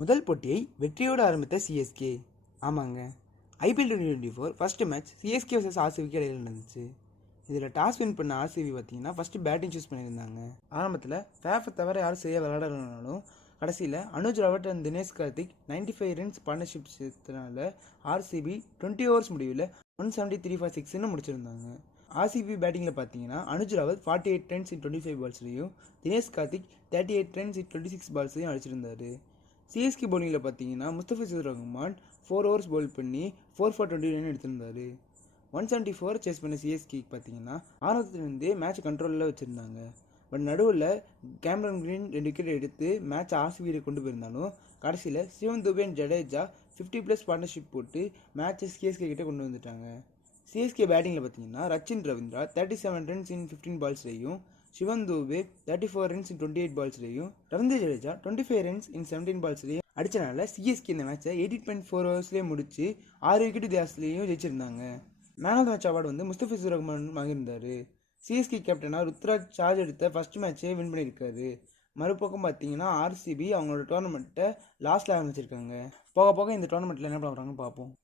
முதல் போட்டியை வெற்றியோடு ஆரம்பித்த சிஎஸ்கே ஆமாங்க. IPL twenty twenty four first match CSK versus ஆர்சிபிக்கு இடையில நடந்துச்சு. இதில் டாஸ் வின் பண்ண ஆர்சிபி பார்த்தீங்கன்னா ஃபஸ்ட்டு பேட்டிங் சூஸ் பண்ணியிருந்தாங்க. ஆரம்பத்தில் ஃபேஃபை தவிர யாரும் சரியாக விளையாடலனாலும் கடைசியில் Anuj Rawat and Dinesh Karthik 95 five runs partnership சேர்த்தனால RCB twenty overs முடிவில் ஒன் செவன்ட்டி த்ரீ ஃபார் சிக்ஸ்னு முடிச்சிருந்தாங்க. ஆர்சிபி பேட்டிங்கில் பார்த்தீங்கன்னா Anuj Rawat forty eight runs in twenty five பால்ஸ்லையும் Dinesh Karthik thirty eight runs in twenty six பால்ஸையும் அடிச்சிருந்தாரு. CSK பவுலிங்கில் பார்த்தீங்கன்னா Mustafizur Rahman four overs bowl பண்ணி four for twenty nine எடுத்திருந்தாரு. One seventy four chase பண்ண CSK பார்த்தீங்கன்னா ஆரம்பத்துலேருந்தே match கண்ட்ரோலில் வச்சுருந்தாங்க. பட் நடுவில் கேமரன் கிரீன் ரெண்டு விக்கெட் எடுத்து மேட்ச் ஆர்சிபியில் கொண்டு போயிருந்தாலும் கடைசியில் Shivam Dube and Jadeja fifty plus partnership போட்டு மேட்சை சிஎஸ்கே கிட்டே கொண்டு வந்துட்டாங்க. சிஎஸ்கே பேட்டிங்கில் பார்த்தீங்கன்னா Rachin Ravindra thirty seven runs in fifteen பால்ஸ்லேயும் Shivam Dube thirty four runs in twenty eight பால்ஸ்லையும் Ravindra Jadeja twenty five runs in seventeen பால்ஸ்லையும் அடிச்சனால CSK இந்த மேட்சை எயிட்டி பாயிண்ட் ஃபோர் ஹவர்ஸ்லேயே முடிச்சு ஆறு விக்கெட் வித்தியாசத்துலேயும் ஜெயிச்சிருந்தாங்க. Man of the match award வந்து முஸ்தபிசுர் ரஹ்மான் வாங்கியிருந்தார் CSK கேப்டனாக ருத்ராஜ் சார்ஜ் எடுத்த ஃபர்ஸ்ட் மேட்சே வின் பண்ணியிருக்காரு. மறுபக்கம் பார்த்தீங்கன்னா ஆர்சிபி அவங்களோட டோர்னமெண்ட்டை லாஸ்ட்டில் ஆரம்பிச்சிருக்காங்க. போக போக இந்த டோர்னமெண்ட்டில் என்ன பண்ணுறாங்கன்னு பார்ப்போம்